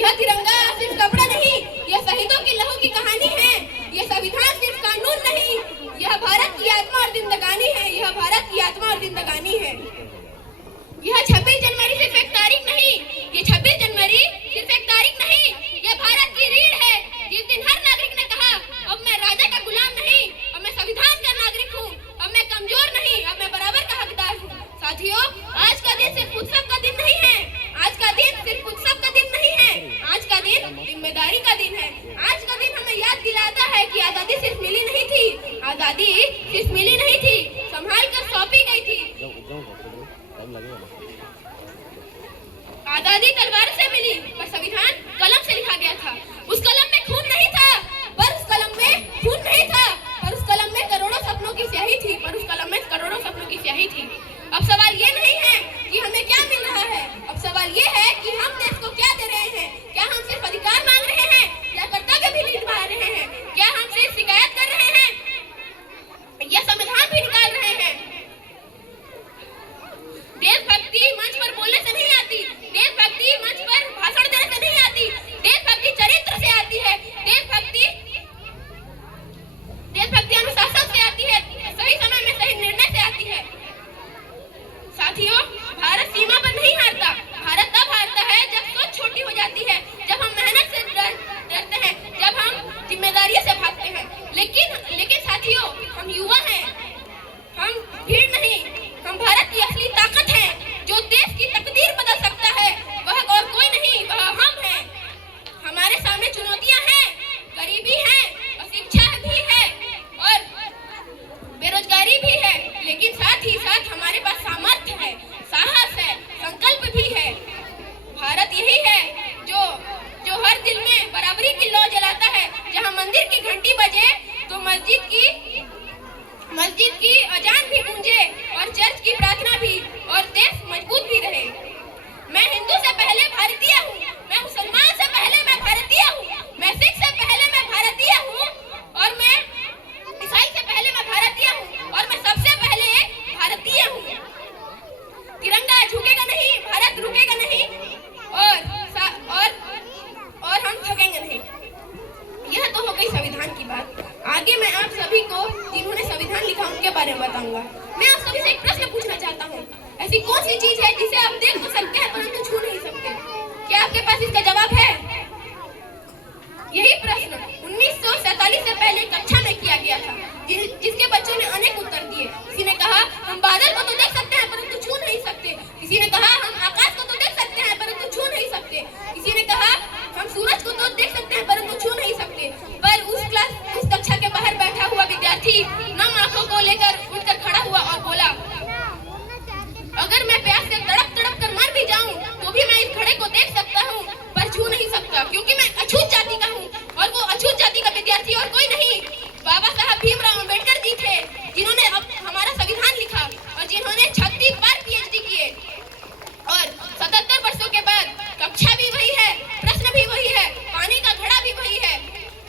यह तिरंगा सिर्फ कपड़ा नहीं, यह शहीदों की लहू की कहानी है। यह संविधान सिर्फ कानून नहीं, यह भारत की आत्मा और जिंदगानी है। यह भारत की आत्मा और जिंदगानी है। यह 26 जनवरी सिर्फ एक तारीख नहीं, ये 26 जनवरी सिर्फ एक तारीख नहीं, यह भारत की रीढ़ है। जिस दिन हर नागरिक ने कहा, अब मैं राजा का गुलाम नहीं, अब मैं संविधान का नागरिक हूँ, अब मैं कमजोर नहीं, अब मैं बराबर का हकदार हूँ। साथियों, आज का दिन सिर्फ उत्सव का दिन नहीं है। आज का दिन सिर्फ उत्सव का दिन नहीं है, आज का दिन जिम्मेदारी का दिन है। आज का दिन हमें याद दिलाता है कि आजादी सिर्फ मिली नहीं थी, आजादी सिर्फ मिली नहीं थी, संभाल कर सौंपी गई थी। आजादी तलवार से मिली, पर संविधान कलम से लिखा गया था। उस कलम में खून नहीं था, पर उस कलम में खून नहीं था, पर उस कलम में करोड़ों सपनों की स्याही थी, पर उस कलम में करोड़ों सपनों की स्याही थी। अब सवाल ये नहीं है कि हमें क्या मिल रहा है, अब सवाल ये है कि हम देश को क्या दे रहे हैं। क्या हम सिर्फ अधिकार मांग रहे हैं या कर्तव्य भी निभा रहे हैं? क्या हम सिर्फ शिकायत कर रहे हैं या संविधान भी निकाल रहे हैं? देशभक्ति मंच पर बोलने से नहीं आती, देशभक्ति मंच पर भाषण देने से नहीं आती, देशभक्ति चरित्र से आती है, देशभक्ति अनुशासन से आती है, सही समय में सही निर्णय से आती है। साथियों, भारत सीमा पर नहीं हारता, भारत तब हारता है जब सोच छोटी हो जाती है, जब हम मेहनत से डरते हैं, जब हम जिम्मेदारी से भागते हैं। लेकिन साथियों, हम युवा हैं, हम भीड़ नहीं, हम भारत की असली ताकत है। जो देश की तकदीर बदल सकता है वह और कोई नहीं, वह हम हैं। हमारे सामने चुनौतियां हैं, गरीबी है, अशिक्षा भी है और बेरोजगारी भी है, लेकिन साथ ही साथ हमारे पास सामर्थ्य है, साहस है, संकल्प भी है। भारत यही है जो हर दिल में बराबरी की लौ जलाता है। जहां मंदिर की घंटी बजे तो मस्जिद की अजान भी गूंजे और चर्च की प्रार्थना भी, और देश मजबूत भी रहे। मैं हिंदू से पहले भारतीय हूँ, मैं मुसलमान से पहले मैं भारतीय हूँ, मैं सिख से पहले मैं भारतीय हूँ, और मैं ईसाई से पहले मैं भारतीय हूँ, और मैं सबसे पहले भारतीय हूँ। तिरंगा झुकेगा नहीं, भारत रुकेगा नहीं, और हम थकेंगे नहीं। यह तो हो गई संविधान की बात। आगे मैं आप सभी को जिन्होंने संविधान लिखा उनके बारे में बताऊंगा। मैं आप सभी से एक प्रश्न पूछना चाहता हूँ, ऐसी कौन सी चीज है जिसे आप देख तो सकते हैं परंतु छू नहीं सकते? क्या आपके पास इसका जवाब है? यही प्रश्न 1947 से पहले कक्षा में किया गया था, जिसके बच्चों ने अनेक उत्तर दिए। किसी ने कहा हम बादल को तो देख सकते हैं परंतु छू नहीं सकते, किसी ने कहा हम आकाश को तो देख सकते हैं परंतु छू नहीं सकते, किसी ने कहा हम सूरज को तो देख सकते हैं परंतु छू नहीं सकते। पर उस कक्षा के बाहर बैठा हुआ विद्यार्थी नम आंखों को लेकर उठकर खड़ा हुआ और बोला, अगर मैं प्यास से तड़प तड़प कर मर भी जाऊं तो भी मैं इस घड़े को देख सकता हूं पर छू नहीं सकता, क्योंकि मैं अछूत जाति का हूं। और वो अछूत जाति का विद्यार्थी और कोई नहीं, बाबा साहब भीमराव अंबेडकर जी थे, जिन्होंने हमारा संविधान लिखा और जिन्होंने 36 बार PhD किए। और 77 वर्षों के बाद कक्षा भी वही है, प्रश्न भी वही है, पानी का घड़ा भी वही है,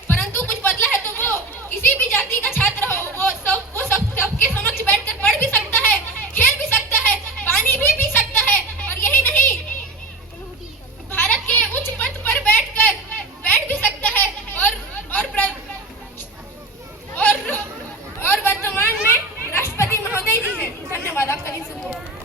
परंतु कुछ बदला है। तो वो किसी भी जाति का छात्र हो, वो सबके समक्ष बैठकर पढ़ भी सकता है, खेल भी सकता है, पानी भी पी सकता है, और यही नहीं, भारत के उच्च पद पर बैठ भी सकता है, और वर्तमान में राष्ट्रपति महोदय जी हैं। धन्यवाद, आपका दिन शुभ हो।